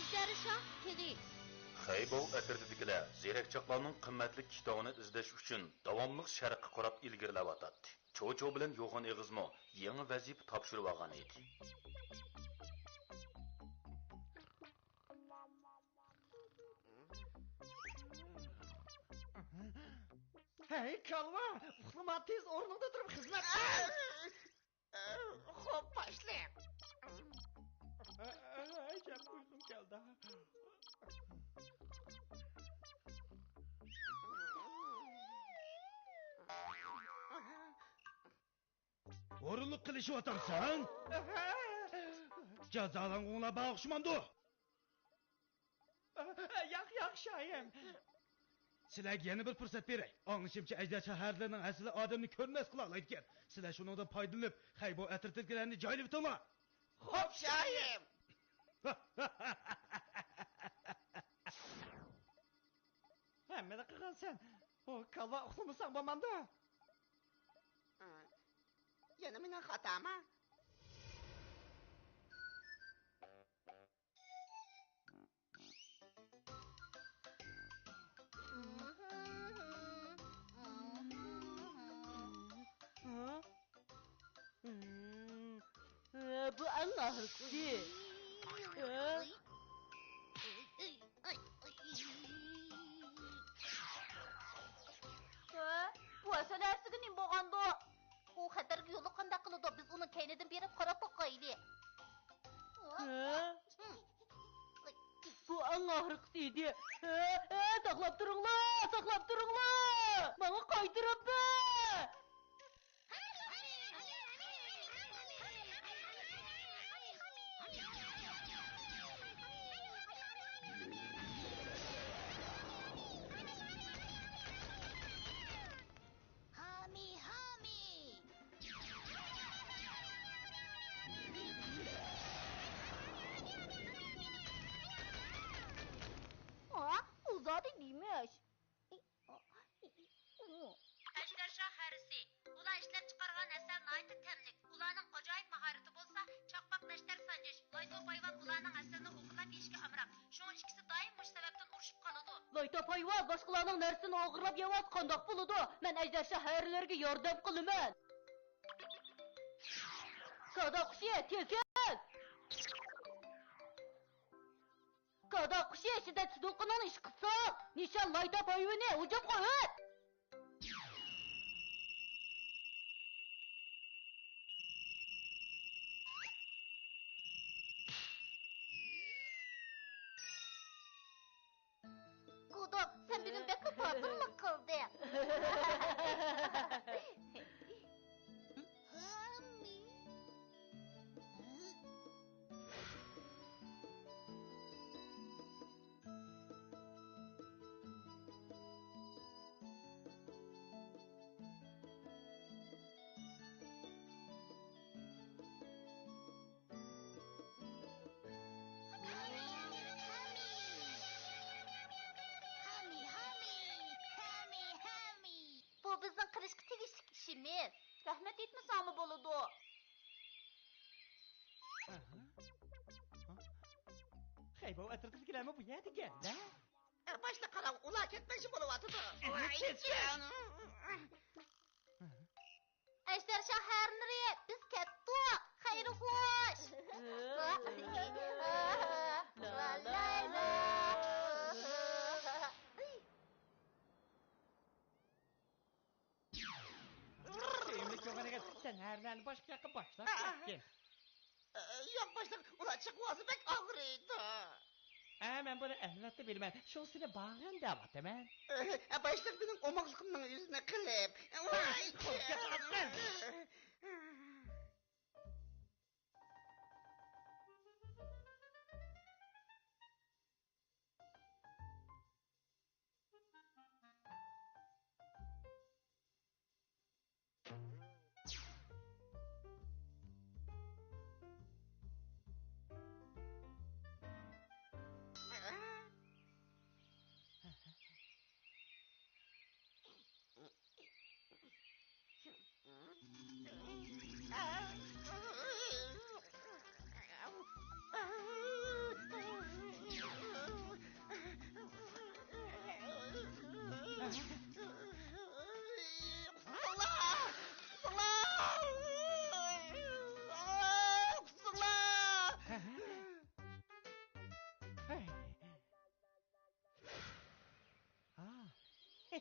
Ejderşah Kili. Xeybov ətirdidikilər zerekçaqlarning qimmatli kitobini izlash uchun davomli sharqqa qarab ilgirlayotdi. Cho'cho bilan yo'g'on eg'izmo yangi vazifa topshirib olgan edi. Hey kalma, uxlama tez o'rningda turib xizmat. Xo'p, boshlayman. Ajab uyqum keldi. O'rinliq qilishyapsan? Jazolang'inglar bag'ishmamdu. Yaxshayim. Sizlarga yana bir fursat beray. Anglashimcha Ajdar shaharlarining asli odamni ko'rmas qila oladi ekan. Sizlar shuningdan foydalanib, Xaybo atrofdagilarni joylab o'tinglar. Xo'p, shayim. Hammani qilgansan. O kalva uxlamasang bo'lmamda. Yana mening xatomi? Bu en ahırsı. Bu asal ersiginin boğandı. O xatarga yo'li qanday qiladi? Biz uni kaynidan berib qarab boqayli. Bu en ahırsı edi. Saqlab turinglar, saqlab turinglar. Bana qaytirib ber. Uzadı değilmiş. Ejderşah Harisi. Ular ishlab chiqargan asar nihoyatda tamlik. Ularning ajoyib mahorati bo'lsa, chaqmoq nashtar sanjish. Layto payvon ularning asarini o'qilab yeyishga amroq. Shuning ikkisi doim mush sababdan urushib qoladi. Layto payvon boshqalarning narsasini o'g'irlab yeyotgan qandoq bo'ladi? Men Ejderşah harrilarga yordam qilaman. Sada qushi, tezkaz. Kada qushi ishida chidoqning ish qilsa, nishon layto payvoni hujum qo'yib. Kudu, sen bugün bekle fazlalık kıldın. Bu bizden kırışkı tegişlik işimiz. Rahmet etmesen mi boludu? Xaybo atrofdagilarmi bu yerga keldi? Boshda qarab, ular ketmoqchi bo'lyapti. Ejderşah Henry, biz kettik. Hayır hoş. La la la. Sevimli ko'g'anaga sen harlarni boshqa yoqqa boshlab ketgin. Yo'q, boshda ular chiqib olsa bek og'riydi. Men buni albatta bilman. Shu seni bag'rin deyapman. Boshda mening omoqligimning yuzini qilib. Voy,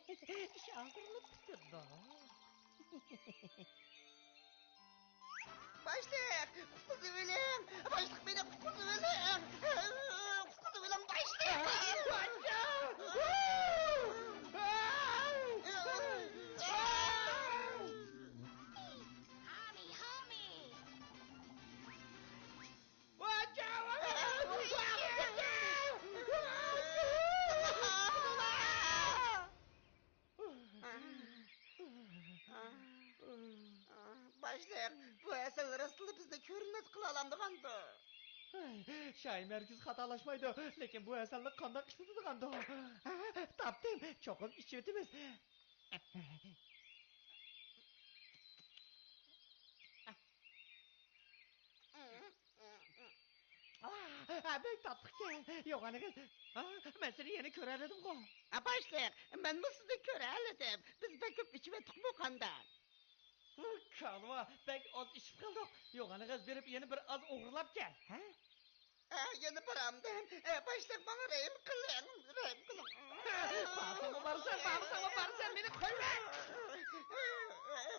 İş hazırlık bitirdi. Başlık. Kuzu ölüm. Başlık beni kuzu ölüm. Kuzu ölüm başlık. Başlık. Bu eser rastlı bizni körünmez kılalandığandı. Şahin merkez hatalaşmaydı. Lekin bu eserlik kandak işletidigandı. Taptım. Çokum içiyotimiz. Büyük tatlıkken. Yok hani kız. Ben seni yeni köreledim ko. Başlık. Ben bu sizi köreledim. Biz bekip içime tıkmı kandan. Kanma. Pek az işip kaldık. Yok hani kız verip yeni bir az uğurlap gel. Ha? Yeni paramdan. Başlık bana reyim kılın. Reyim kılın. Bağırsana bağırsana beni koyma.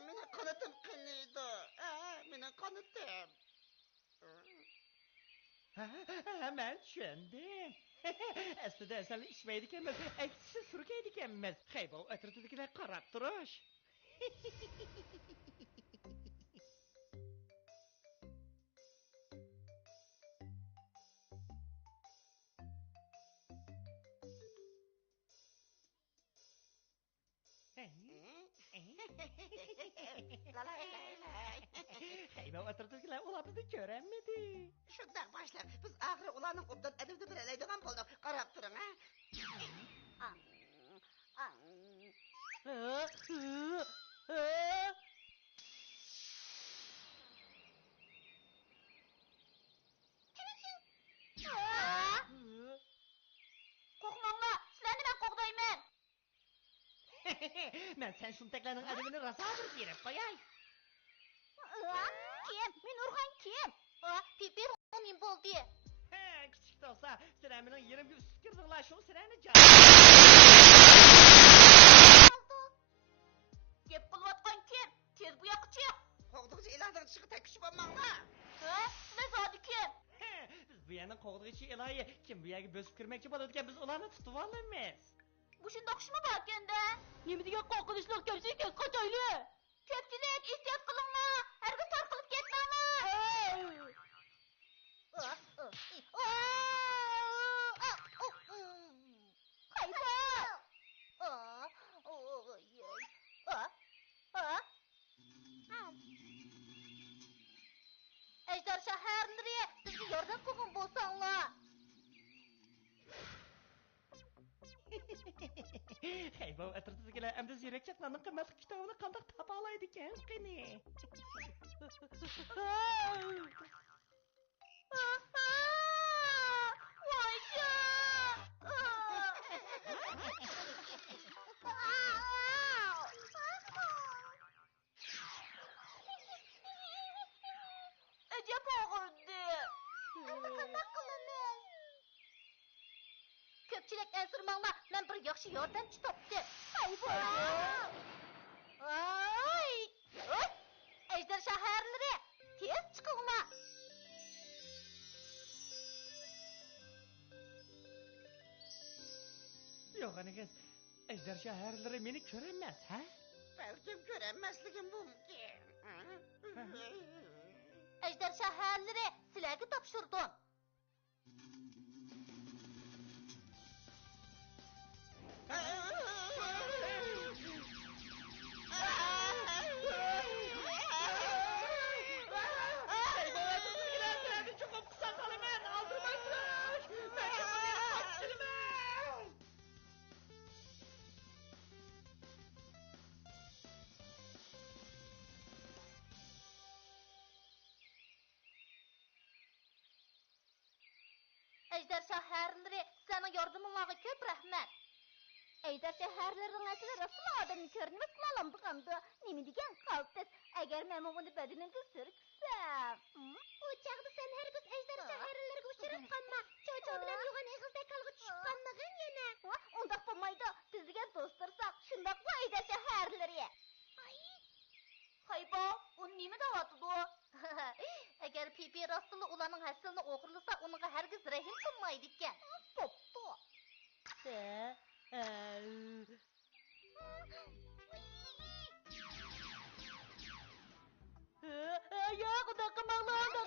Mine kanıtım kılıydı. Mine kanıtım. Hemen çöndüm. Aslında eserli içmeydik emmez. Eksisi sürükeydik emmez. Hey bu ötürtüdükine karap duruş. Hey bu ötürtüdükine ulanını göremedi. Şundan başlık. Biz ahire ulanın obdan edimde bir eleydiğen bulduk. Karap durun ha. Kokmangla, sizlarni ben kokdayman. Ben sen şuntaklarının adımını rasadır verip koyay. Kim? Men Urhan kim? Pipi min boldi. Küçük de olsa Sineminin 20 üst girdin şunu Sinem'in canı. Gep kılvatkan kim? Tez bu yoqqa chiq. Kovdukça ilahdan çıkı tek kişi olmağına. Sizlar zodi kim? Biz bu yana kovduğu ilahi kim bu yaga bösüp kirmekçi boladıkken biz ulanı tutup alamayız. Bu şundoq ishmi bor ekanda? Nima degan qo'rqinchli gap ekan, qochayli. Ko'pchilik ehtiyot qilinglar. Hargiz tarqalib ketmanglar. Hayba. Ejdar shaharlari, bizga yordam qilgin bo'lsanglar. Hey bu etrafındakiler hem de zirek çatmanın kıymetli kitabını kandak tabalaydı ki kini. Acep ağırdı. Endi qanday qilamiz? Ko'pchilik ansirmanglar, men bir yaxshi yordamchi topdim. Haybo! Ay! Ejdar shaharlari, tez chiqinglar. Yok hani kız ejder şehirleri beni göremez ha? Belki göremezliğim mümkün. Ejdar shaharlari, sizlarga topshirdim. Hey bu etrafındakiler seni çok kısa kalımen aldırmazsın. Ben de bunu kaçırmam. Ejdar shaharlari, sizlarning yordamingizga ko'p rahmat. Ejdar shaharlarining asli rostmi odamni ko'rinmas qilolandi. Nima degan qaltis? Agar men uni badanimga surksam, u chaqda sen hargiz ejdar shaharlariga uchrab qolma. Cho'chov bilan yo'g'on egizda kalga tushib qolmag'in yana. undaq bo'lmaydi. Biz degan do'stirsak, shundoq bu ayda shaharlari. Haybo, u nima deyapti? Agar Pipi rostla ularning hasilini o'g'irlasa, unga hargiz rahim qilmaydi ekan. Bo'pti. Yo'q, unaqa qilmanglar,